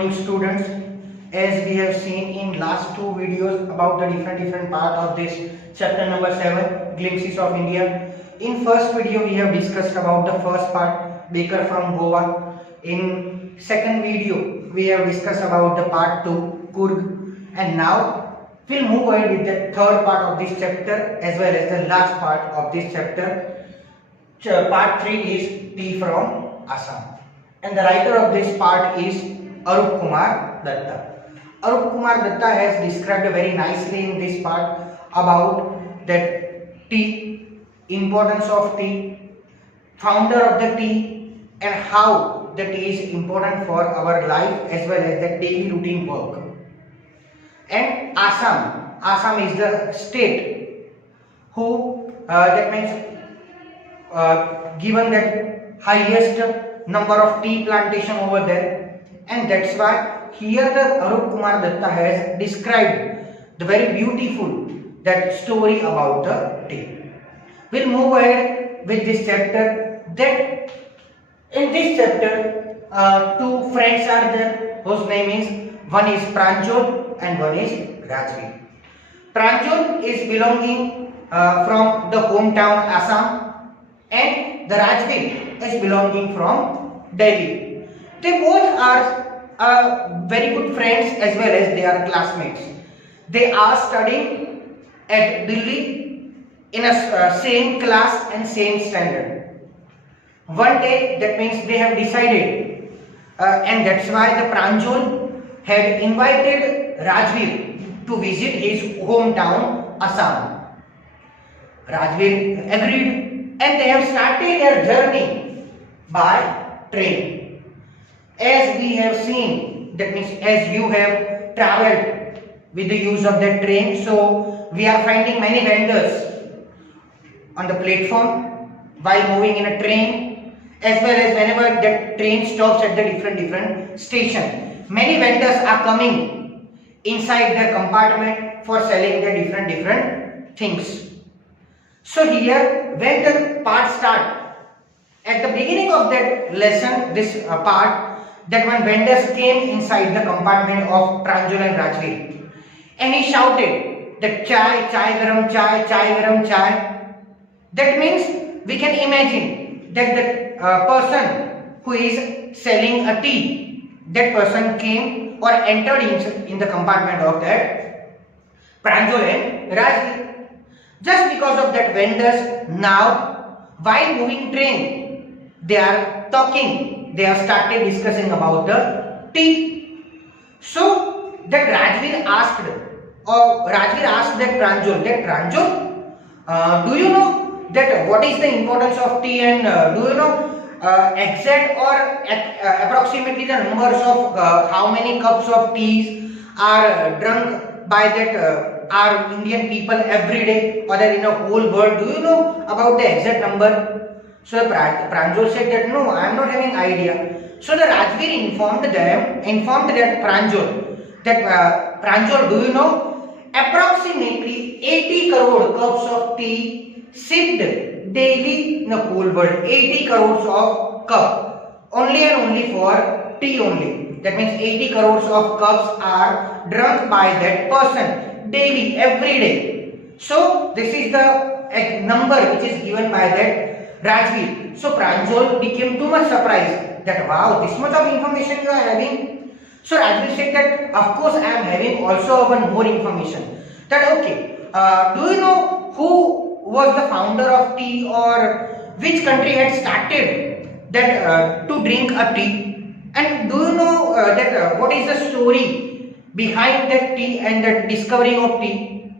morning students. As we have seen in last two videos about the different part of this chapter number 7, glimpses of India. In first video we have discussed about the first part, Baker from Goa. In second video we have discussed about the part 2, Kurg. And now we'll move ahead with the third part of this chapter as well as the last part of this chapter. Part 3 is Tea from Assam. And the writer of this part is Arup Kumar Datta. Arup Kumar Datta has described very nicely in this part about that tea, importance of tea, founder of the tea, and how the tea is important for our life as well as the daily routine work. And Assam is the state who that means given that highest number of tea plantation over there, and that's why here the Arup Kumar Datta has described the very beautiful that story about the tea. We'll move ahead with this chapter. That in this chapter two friends are there whose name is, one is Pranjal and one is Rajveer. Pranjal is belonging from the hometown Assam, and the Rajveer is belonging from Delhi. They both are very good friends as well as they are classmates. They are studying at Delhi in a same class and same standard. One day, that means they have decided, and that's why the Pranjal had invited Rajveer to visit his hometown Assam. Rajveer agreed, and they have started their journey by train. As we have seen, that means as you have travelled with the use of that train, so we are finding many vendors on the platform while moving in a train, as well as whenever that train stops at the different station. Many vendors are coming inside their compartment for selling their different things. So here, when the part starts, at the beginning of that lesson, this part, that when vendors came inside the compartment of Pranjal and Rajveer, and he shouted that chai garam chai, chai garam chai. That means we can imagine that the person who is selling a tea, that person came or entered in the compartment of that Pranjal and Rajveer. Just because of that vendors, now while moving train, they are talking. They have started discussing about the tea. So that Rajveer asked that Pranjal, do you know that what is the importance of tea, and do you know exact or approximately the numbers of how many cups of teas are drunk by that our Indian people every day or that in the whole world? Do you know about the exact number? So Pranjal said that no, I am not having idea. So the Rajveer informed that Pranjal that Pranjal, do you know approximately 80 crore cups of tea sipped daily in the whole world. 80 crores of cup only and only for tea only. That means 80 crores of cups are drunk by that person daily, every day. So this is the number which is given by that Rajveer. So Pranjal became too much surprised that wow, this much of information you are having. So Rajveer said that of course I am having also one more information. That okay, do you know who was the founder of tea, or which country had started that to drink a tea? And do you know that what is the story behind that tea and that discovery of tea?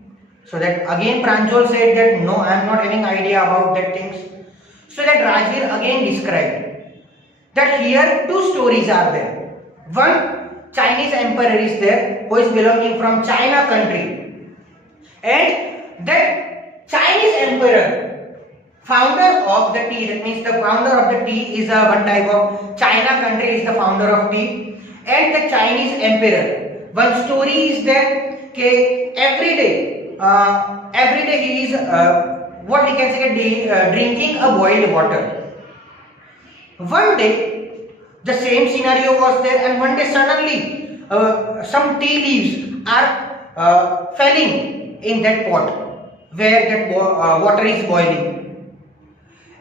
So that again Pranjal said that no, I am not having idea about that things. So that Rajveer again described that here two stories are there. One Chinese emperor is there who is belonging from China country, and that Chinese emperor, founder of the tea, that means the founder of the tea is one type of China country is the founder of tea, and the Chinese emperor. One story is there that every day he is what we can say drinking a boiled water. One day The same scenario was there, and one day suddenly some tea leaves are falling in that pot where that water is boiling,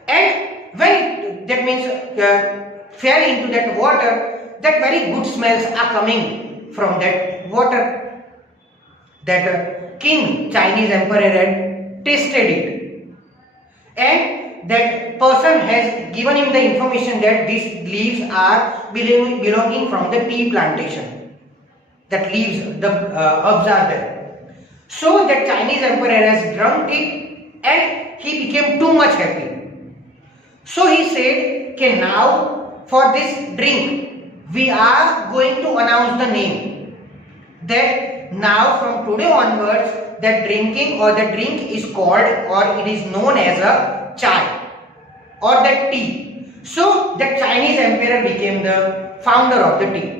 and when that means fell into that water, that very good smells are coming from that water. That king, Chinese emperor, had tasted it, and that person has given him the information that these leaves are belonging from the tea plantation. That leaves, the herbs are there. So that Chinese emperor has drunk it, and he became too much happy. So he said, okay, now for this drink we are going to announce the name, that now from today onwards that drinking or the drink is called, or it is known as a chai or that tea. So that Chinese emperor became the founder of the tea,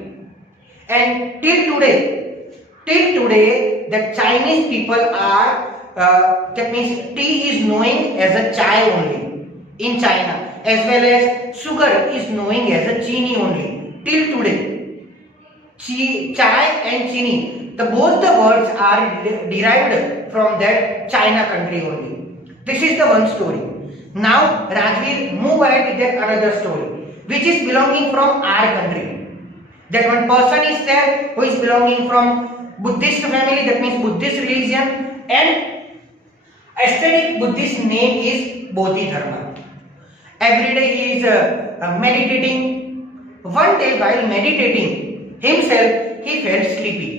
and till today the Chinese people are that means tea is knowing as a chai only in China, as well as sugar is knowing as a chini only till today. Chai and chini, both the words are derived from that China country only. This is the one story. Now Rajveer move ahead with that another story, which is belonging from our country. That one person is there who is belonging from Buddhist family, that means Buddhist religion, and aesthetic Buddhist name is Bodhidharma. Every day he is meditating. One day while meditating himself, he felt sleepy.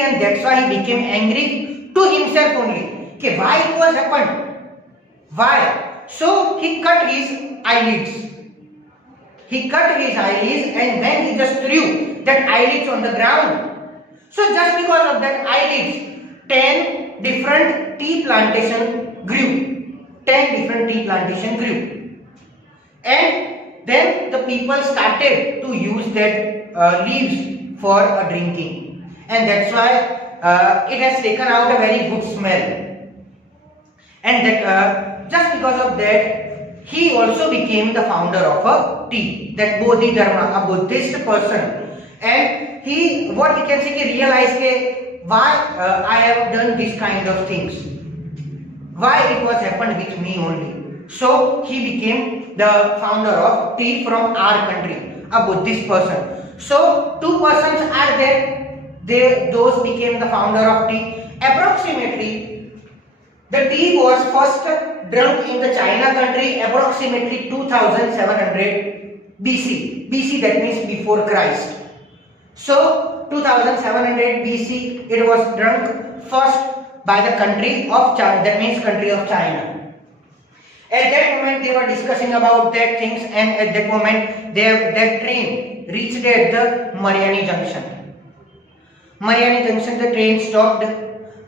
And that's why he became angry to himself only. Okay, why it was happened? Why? So he cut his eyelids. And then he just threw that eyelids on the ground. So just because of that eyelids, 10 different tea plantation grew. And then the people started to use that leaves for drinking, and that's why it has taken out a very good smell. And that just because of that, he also became the founder of a tea, that Bodhidharma, a Buddhist person. And he, what we can say, he realized why I have done this kind of things, why it was happened with me only. So he became the founder of tea from our country, a Buddhist person. So two persons are there, those became the founder of tea. Approximately, the tea was first drunk in the China country approximately 2700 BC. BC, that means before Christ. So 2700 BC it was drunk first by the country of China, that means country of China. At that moment they were discussing about that things, and at that moment that train reached at the Mariani Junction. The train stopped,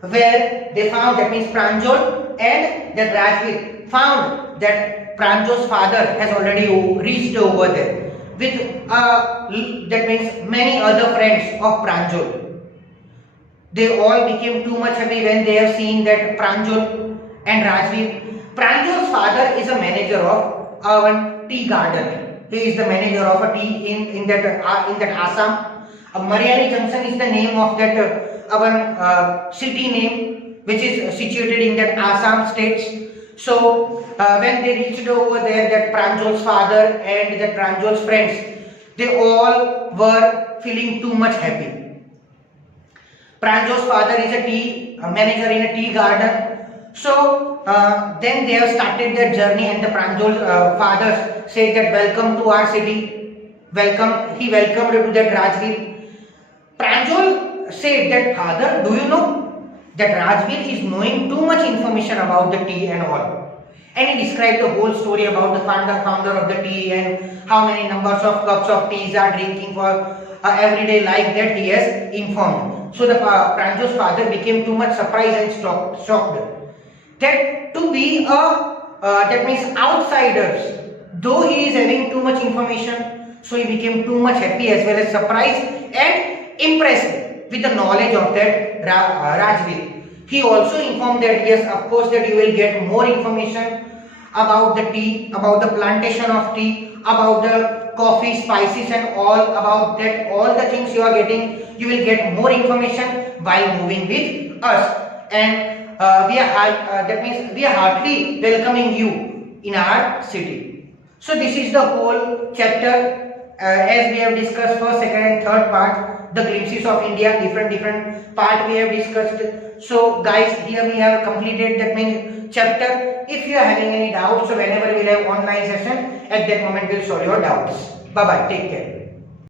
where they found, that means Pranjal and that Rajveer found that Pranjal's father has already reached over there with that means many other friends of Pranjal. They all became too much happy when they have seen that Pranjal and Rajveer. Pranjal's father is a manager of one tea garden. He is the manager of a tea in that Assam. Mariani Junction is the name of that city name, which is situated in that Assam states. So when they reached over there, that Pranjal's father and that Pranjal's friends, they all were feeling too much happy. Pranjal's father is a manager in a tea garden. So then they have started their journey, and the Pranjal's fathers said that welcome to our city. Welcome. He welcomed to that Rajveer. Pranjal said that, father, do you know that Rajveer is knowing too much information about the tea and all. And he described the whole story about the founder of the tea and how many numbers of cups of teas are drinking for everyday life, that he has informed. So the Pranjal's father became too much surprised and shocked. That to be that means outsiders, though he is having too much information, so he became too much happy as well as surprised and impressed with the knowledge of that Rajveer. He also informed that yes, of course, that you will get more information about the tea, about the plantation of tea, about the coffee, spices and all, about that, all the things you are getting. You will get more information while moving with us. And that means we are heartily welcoming you in our city. So this is the whole chapter. As we have discussed first, second and third part, the glimpses of India, different part we have discussed. So guys, here we have completed, that means chapter. If you are having any doubts, so whenever we have online session, at that moment we'll solve your doubts. Bye bye, take care.